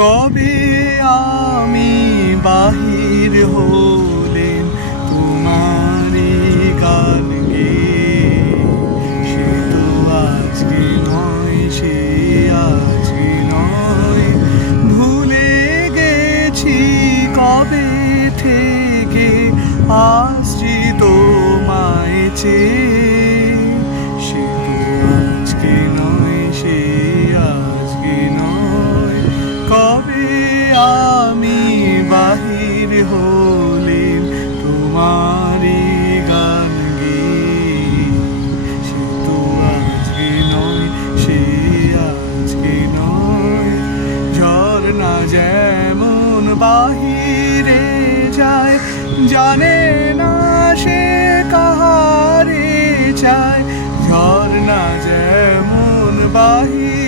কবে আমি বাহির হলেন তোমারই গান গেয়ে, সে তো আজকে নয়, সে আজকে নয়। ভুলে গেছি কবে থেকে আসছি তোমায় চেয়ে, সে তো আজকে নয়, সে আজকে নয়। কবে আমি বাহির হলেন তোমারই গান গেয়ে, সে তো আজকে নয়, সে আজকে নয়। ঝর্ণা যেমন বাহিরে যায়, জানে না সে কাহারে চায়। ঝর্ণা যেমন বাহিরে